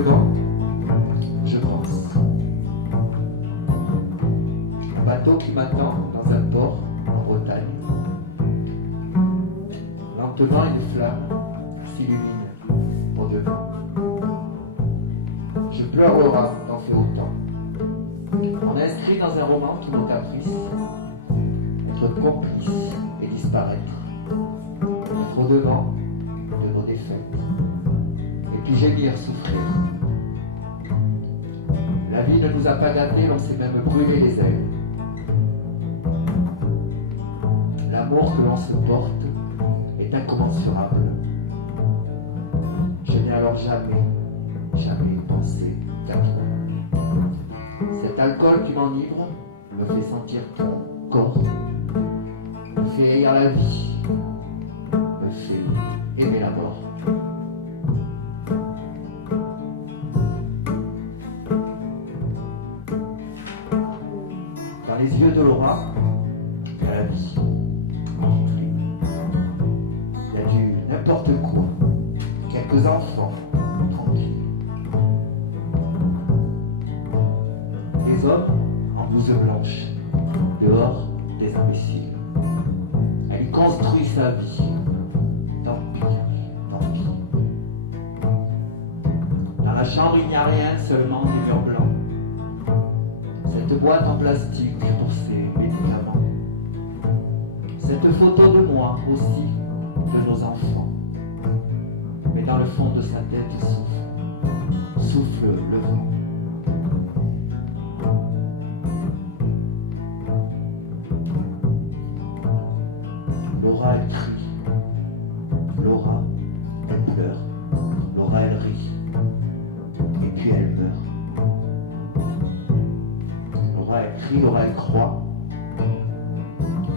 devant, je pense. Un bateau qui m'attend dans un port en Bretagne. Lentement, une flamme s'illumine pour devant. Je pleure au ras d'en faire autant. On a inscrit dans un roman tous nos caprices, être complice et disparaître, être au-devant de nos défaites, et puis gémir, souffrir. La vie ne nous a pas damnés, l'on s'est même brûlé les ailes. L'amour que l'on se porte est incommensurable. Je n'ai alors jamais pensé qu'à toi. Cet alcool qui m'enivre me fait sentir ton corps, me fait haïr la vie, me fait aimer la mort. Dans les yeux de Laura, il y a la vie, il y a du n'importe quoi, quelques enfants, tranquilles. Des hommes en blouse blanche, dehors des imbéciles. Elle y construit sa vie. Tant pis, tant pis. Dans la chambre, il n'y a rien, seulement des murs blancs. Cette boîte en plastique pour ses médicaments. Cette photo de moi aussi, de nos enfants. Mais dans le fond de sa tête souffle le vent. Laura, elle crie. Laura, elle pleure. Laura, elle rit. Et puis elle meurt. Laura, elle crie. Laura, elle croit.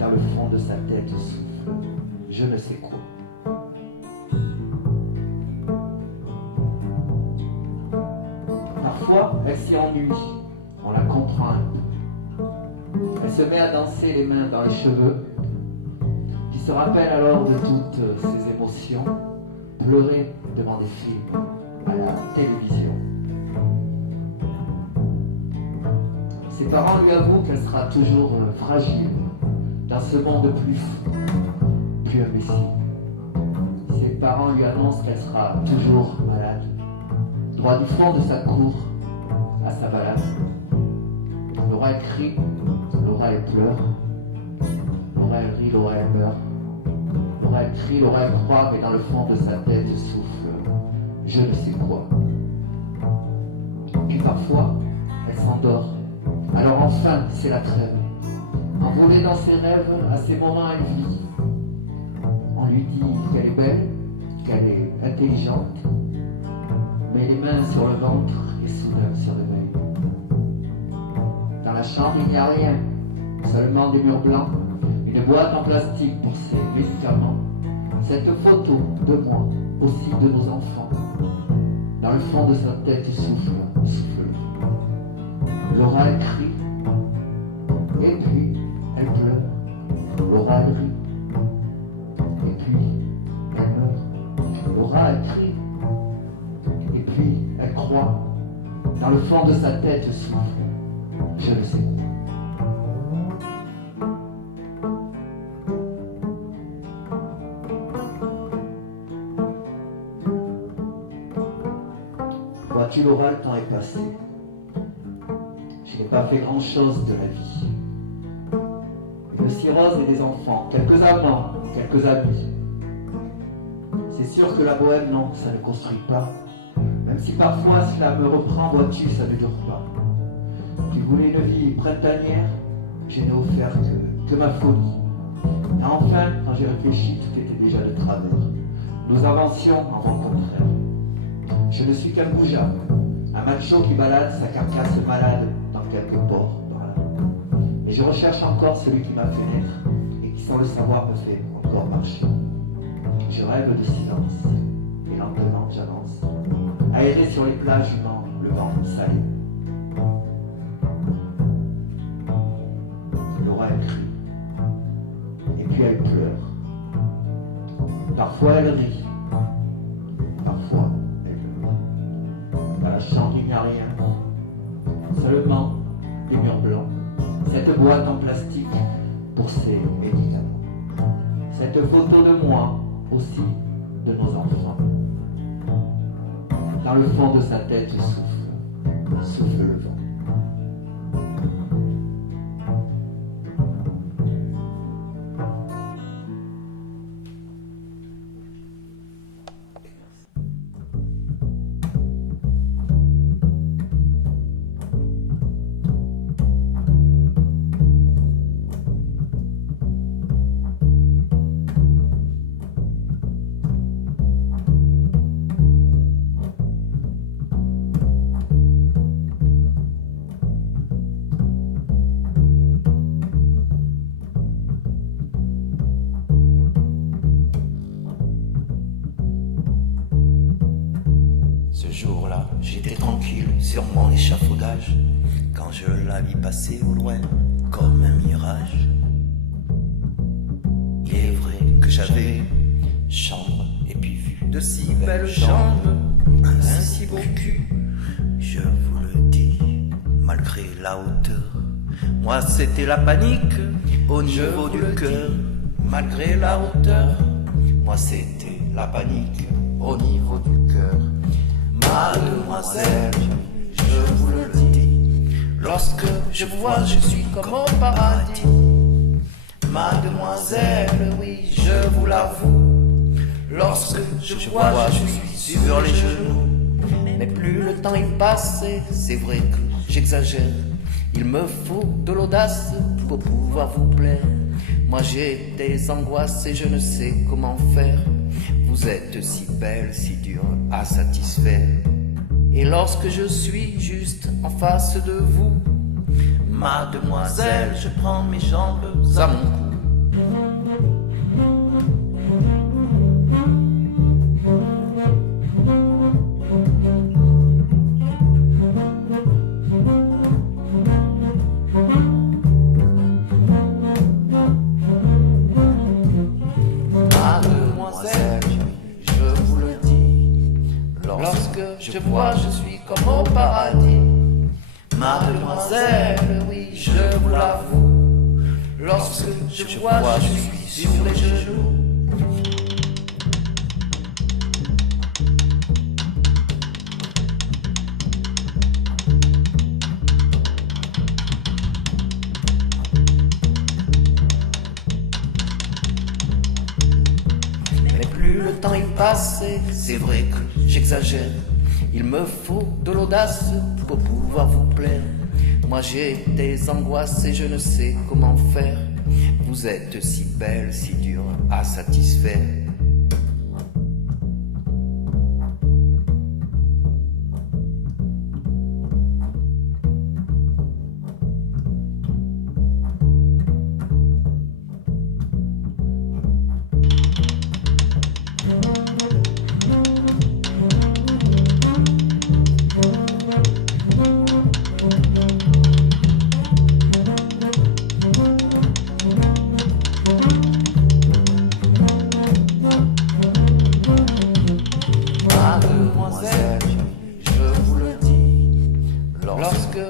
Dans le fond de sa tête souffle je ne sais quoi. Parfois, elle s'y ennuie. On la comprend un peu. Elle se met à danser les mains dans les cheveux. Se rappelle alors de toutes ses émotions, pleurer devant des films à la télévision. Ses parents lui avouent qu'elle sera toujours fragile dans ce monde plus fou, plus imbécile. Ses parents lui annoncent qu'elle sera toujours malade, droit du fond de sa cour à sa balade. Laura elle crie, Laura elle pleure, Laura elle rit, Laura elle meurt. Laura elle crie, Laura elle croit, mais dans le fond de sa tête souffle je ne sais quoi. Puis parfois, elle s'endort. Alors enfin, c'est la trêve. Envolée dans ses rêves, à ces moments elle vit. On lui dit qu'elle est belle, qu'elle est intelligente, mais les mains sur le ventre et soudain se réveille. Dans la chambre, il n'y a rien, seulement des murs blancs. Une boîte en plastique pour ses médicaments. Cette photo de moi, aussi de nos enfants. Dans le fond de sa tête souffle. Laura elle crie. Et puis elle pleure. Laura elle rit. Et puis elle meurt. Laura elle crie. Et puis elle croit. Dans le fond de sa tête souffle. Je ne sais pas. Vois-tu Laura, le temps est passé. Je n'ai pas fait grand-chose de la vie. Le cirrhose et des enfants, quelques amants, quelques amis. C'est sûr que la bohème, non, ça ne construit pas. Même si parfois cela me reprend, vois-tu, ça ne dure pas. Tu voulais une vie printanière, je n'ai offert que ma folie. Et enfin, quand j'ai réfléchi, tout était déjà de travers. Nous avancions en vent contraire. Je ne suis qu'un goujat, un macho qui balade sa carcasse malade dans quelques ports par là. Et je recherche encore celui qui m'a fait naître et qui sans le savoir me fait encore marcher. Je rêve de silence et lentement j'avance, aéré sur les plages du vent, le vent salé. Laura elle crie et puis elle pleure. Parfois elle rit, parfois elle pleure. rien. Seulement les murs blancs, cette boîte en plastique pour ces médicaments. Cette photo de moi aussi, de nos enfants. Dans le fond de sa tête souffle le vent. Ce jour-là, j'étais tranquille sur mon échafaudage, quand je la vis passer au loin comme un mirage. Il est vrai que j'avais chambre et puis vue de si belles jambes, un si beau cul, je vous le dis, malgré la hauteur. Moi c'était la panique au niveau du cœur, malgré la hauteur. Moi c'était la panique au niveau du cœur. Mademoiselle, je vous le dis, lorsque je vous vois, je suis comme au paradis. Mademoiselle, oui, je vous l'avoue, lorsque je vous vois, je suis sur les genoux. Mais plus le temps il passe, c'est vrai que j'exagère. Il me faut de l'audace pour pouvoir vous plaire. Moi j'ai des angoisses et je ne sais comment faire. Vous êtes si belle, si dure à satisfaire. Et lorsque je suis juste en face de vous, mademoiselle, je prends mes jambes à mon cou. Je vois, je suis comme au paradis. Mademoiselle, oui, je vous l'avoue, lorsque je vois, je suis sur les genoux. Mais plus le temps il passe, c'est vrai que j'exagère. Il me faut de l'audace pour pouvoir vous plaire. Moi j'ai des angoisses et je ne sais comment faire. Vous êtes si belle, si dure à satisfaire.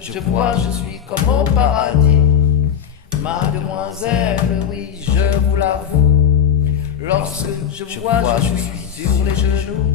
Je vois, je suis comme au paradis. Mademoiselle, oui, je vous l'avoue, lorsque je vois, je suis sur les genoux.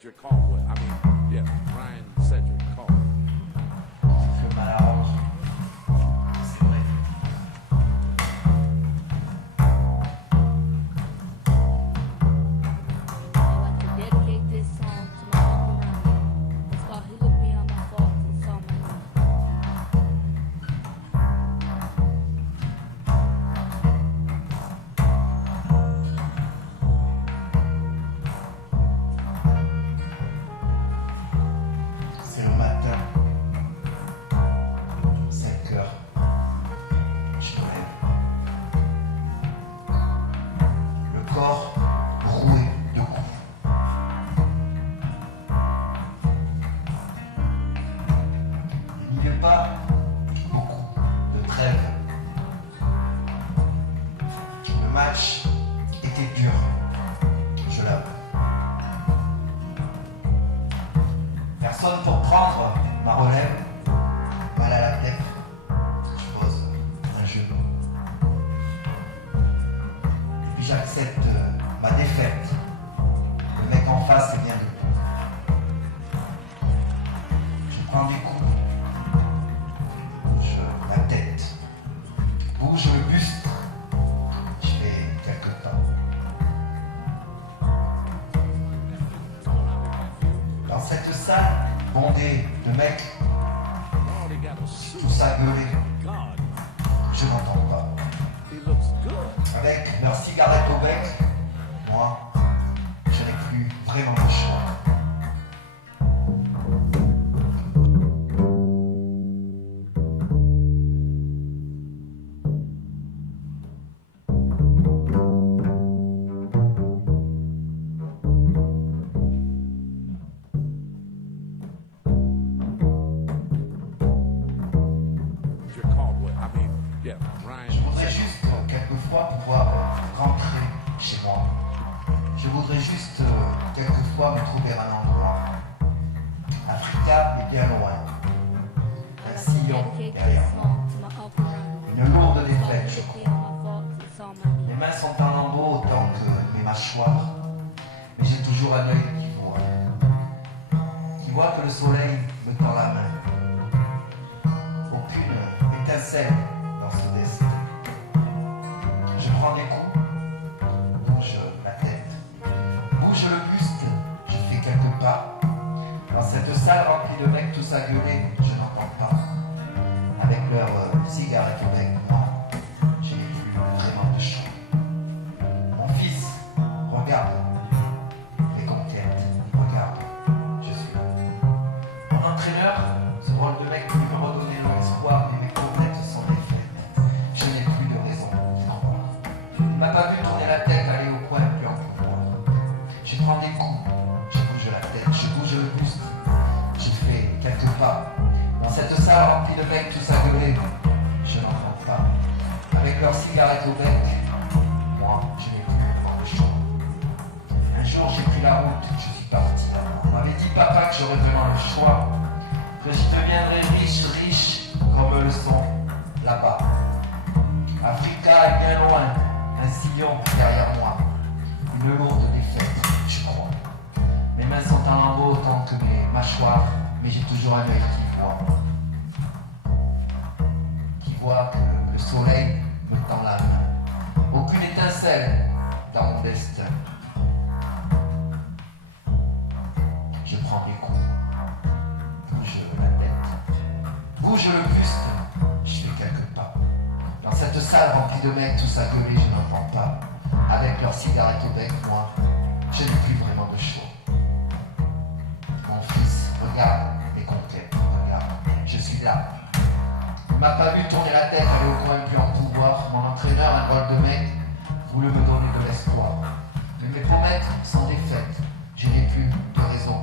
Cedric Caldwell. I mean, yeah, Ryan Cedric Caldwell. Je m'arrange. C'est vrai. I'd like to dedicate this song to my uncle Ronnie. It's called He Looked Beyond My Faults. It's pas beaucoup de trêve. Le match était dur, je l'avoue. Personne pour prendre ma relève, mal à la tête, je pose un genou. Et puis j'accepte ma défaite. Le mec en face est bien debout. Je prends des coups, bouge la tête, bouge le buste, je fais quelques pas. Dans cette salle bondée de mecs, All he got a suit. tous à gueuler, God, je n'entends pas. he looks good. Avec leur cigarette au bec, moi, je n'ai plus vraiment le choix. You're Caldwell. I mean, yeah, Ryan. Je voudrais juste quelquefois pouvoir rentrer chez moi. Je voudrais juste quelquefois me trouver un endroit. Africa est bien loin. Un sillon derrière moi. Une lourde défaite, je crois. Mes mains sont en lambeaux autant que mes mâchoires. Mais j'ai toujours un œil qui voit que le soleil me tend la main. Aucune étincelle dans ce destin. Je prends des coups, bouge la tête, bouge le buste, je fais quelques pas. Dans cette salle remplie de mecs tous à gueuler, je n'entends pas. Avec leurs cigarettes au bec, moi, je n'ai plus vraiment de choix. Mon fils, regarde les conquêtes, regarde, je suis là. Mon entraîneur, ce rôle de mec qui me redonnait mon espoir, mais mes conquêtes sont défaites. Je n'ai plus de raison d'y croire. Il m'a pas vu tourner la tête, aller au coin, plus en pouvoir. Je prends des coups, je bouge la tête, je bouge le buste, je fais quelques pas. Dans cette salle remplie de mecs tous à gueuler, je n'entends pas. Avec leurs cigarettes au bec, moi, je n'ai plus vraiment le choix. Un jour, j'ai pris la route, je suis parti. On m'avait dit, papa, que j'aurais vraiment le choix. Que je deviendrais riche, riche, comme le sont là-bas. Africa est bien loin, un sillon derrière moi. Une lourde défaite, je crois. Mes mains sont en lambeaux autant que mes mâchoires, mais j'ai toujours un œil qui voit que le soleil me tend la main. Aucune étincelle dans mon destin. Je prends des coups, bouge la tête, bouge le buste, je fais quelques pas. Dans cette salle remplie de mecs tous à gueuler, je n'entends pas. Avec leurs cigarettes au bec, moi, je n'ai plus vraiment de choix. Mon fils, regarde mes conquêtes, regarde, je suis là. Il m'a pas vu tourner la tête, aller au coin, plus en pouvoir. Mon entraîneur, un drôle de mec, voulait me donner de l'espoir. Mais mes promesses sont défaites, je n'ai plus de raison